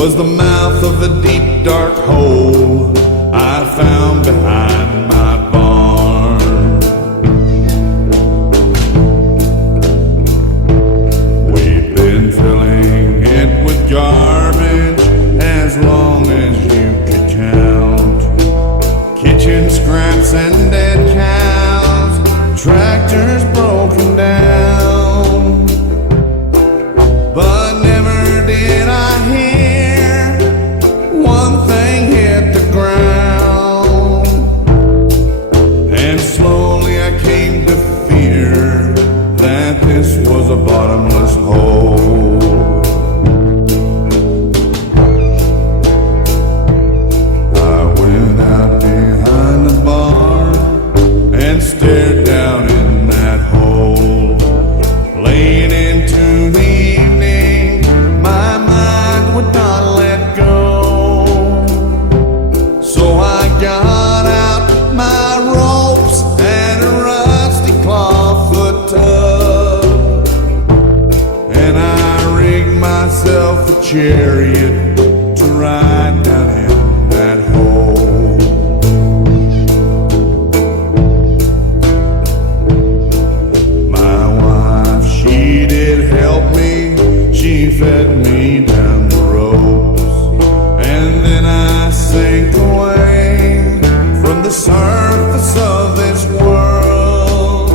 was the mouth of a deep dark hole I found behind my barn. We've been filling it with garbage as long as you could count. Kitchen scraps and dead cows, tractors broken down. But never did I hear one thing hit the ground. And slowly I came to fear that this was a bottomless hole. I went out behind the barn and stared down in that hole. Late into the evening, my mind would not let go. So I got out my ropes and a rusty clawfoot tub, and I rigged myself a chariot to ride down in that hole. My wife, she did help me. She fed me down the ropes, and then I sank away from the surface of this world.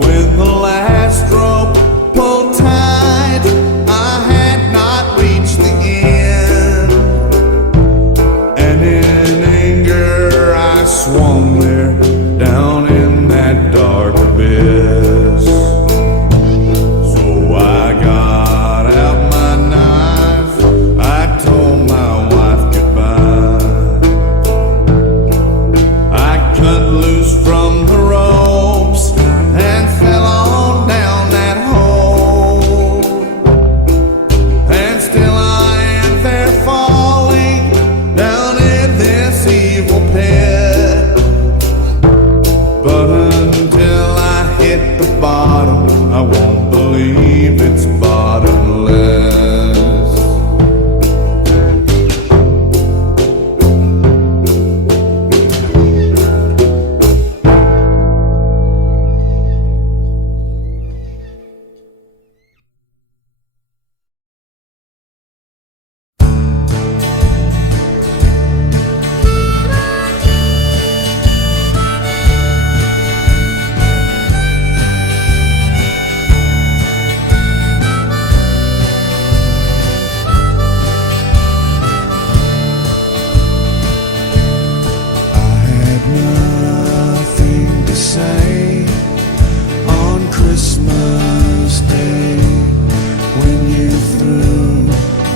When the last rope pulled tight, I had not reached the end, and in anger I swung there down in that dark abyss. So I got out my knife, I told my wife goodbye. I cut loose from the ropes and fell on down that hole. And still I am there falling down in this evil pit. But until I hit the bottom, I won't believe it's bottomless. I had nothing to say on Christmas Day when you threw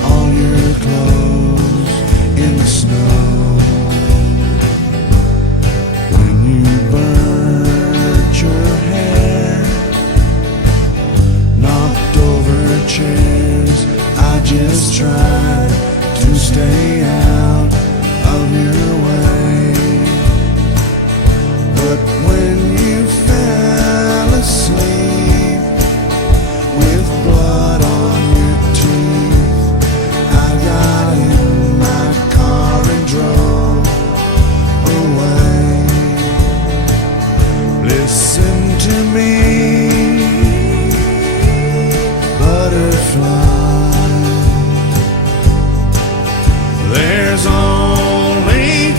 all your clothes in the snow. When you burnt your hair, knocked over chairs, I just tried to stay out of your way. But when you fell asleep with blood on your teeth, I got in my car and drove away. Listen to me, butterfly. There's only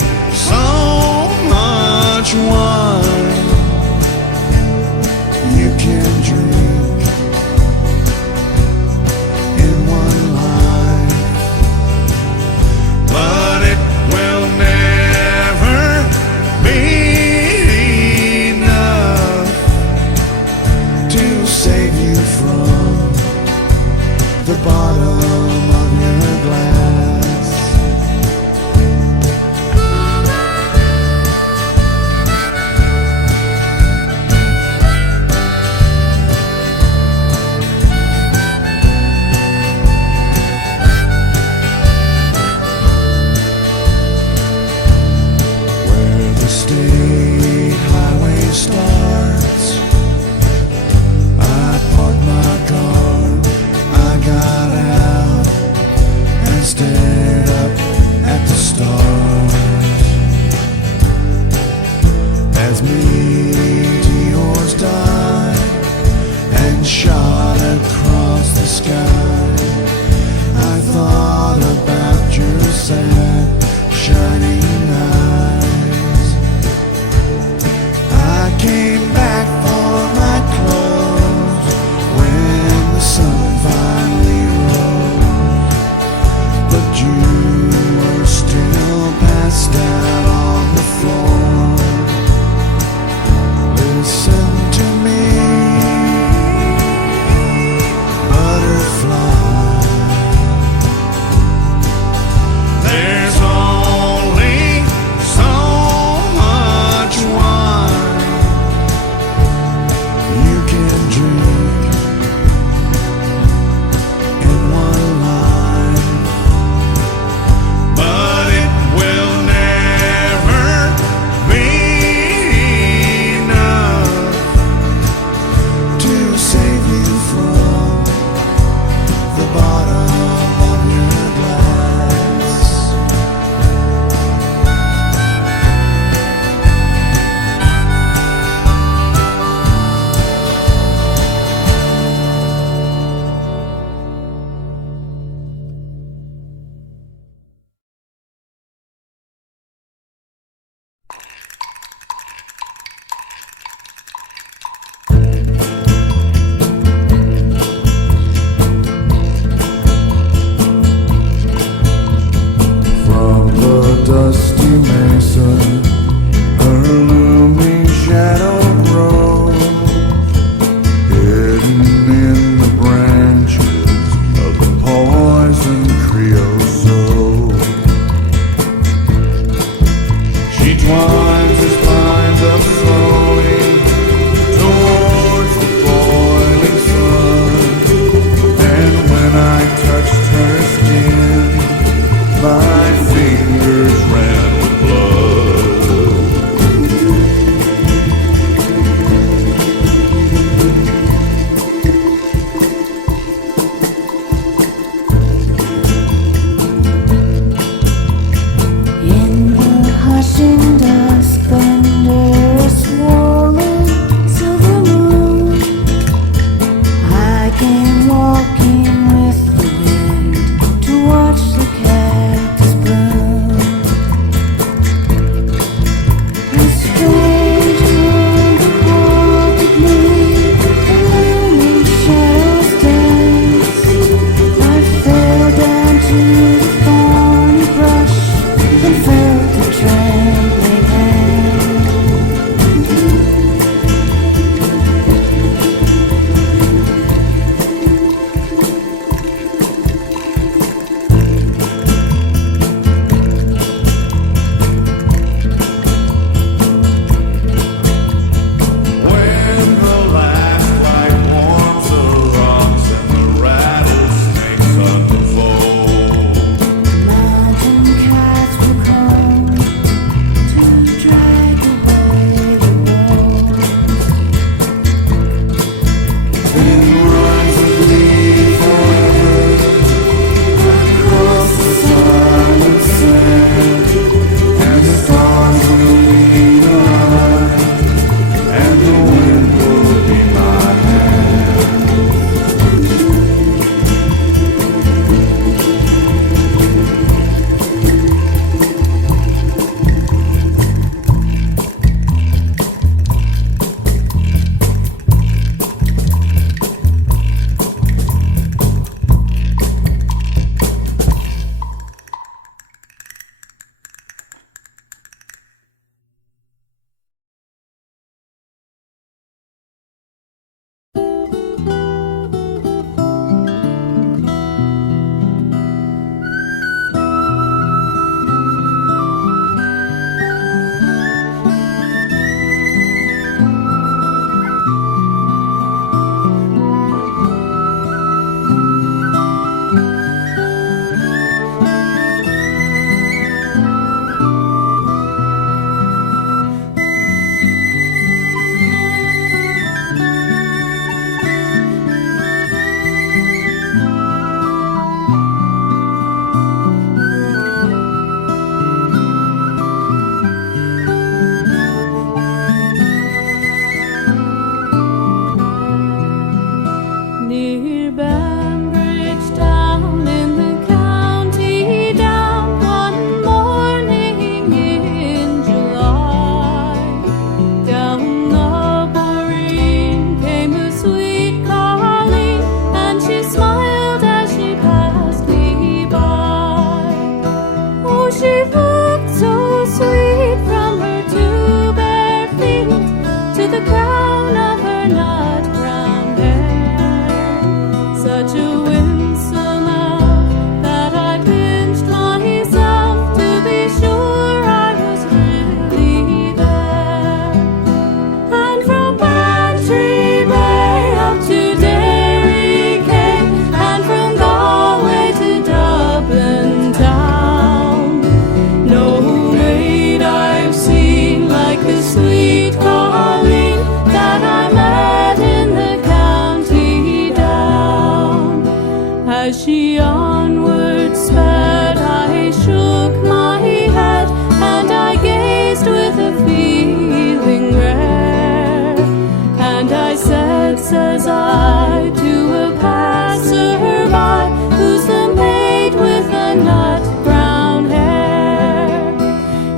says I to a passer-by, who's the maid with the nut brown hair.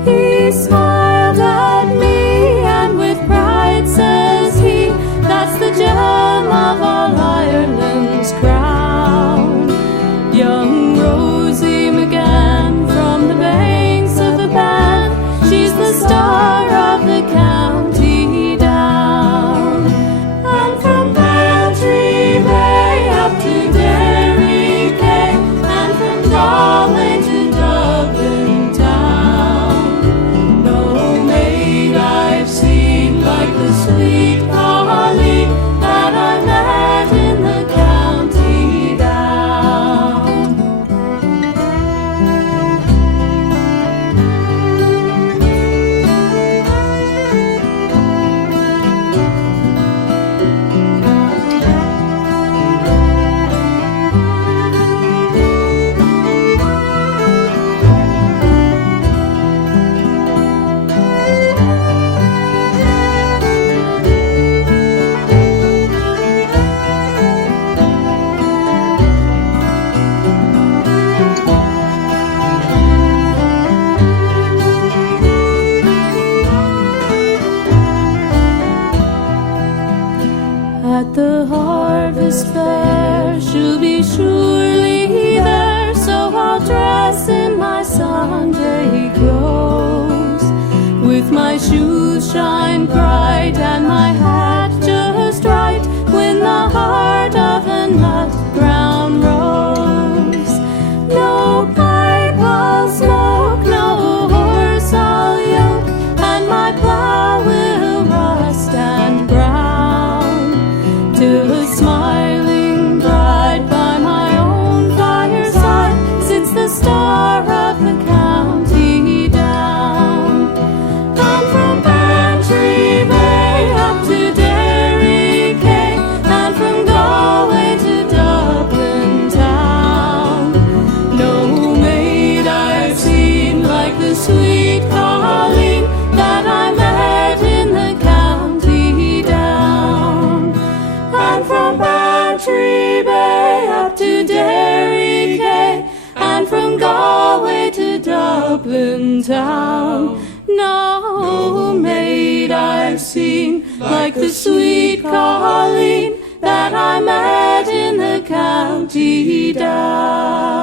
He smiled at me, and with pride says he, that's the gem of all Ireland's crown. Young Rosie McGann from the banks of the Bann, she's the star of the county down. And from Bantry Bay up to Derry Quay, and from Galway to Dublin town, no maid I've seen like the sweet Colleen that I met in the county down. At the harvest fair she'll be surely there, so I'll dress in my Sunday clothes, with my shoes shine bright and my hat just right, when the heart of a nut brown rose. No pipe I'll smoke, no horse I'll yoke, and my plough will rust and brown, till a smiling bride by my own fireside sits the star of the county down. And from Bantry Bay up to Derry Quay, and from Galway to Dublin town, no maid I've seen like the sweet Colleen that I met in the county down. And from Bantry Bay up to Derry Quay, and from Galway to Dublin town, no maid I've seen like the sweet Colleen that I met in the county down.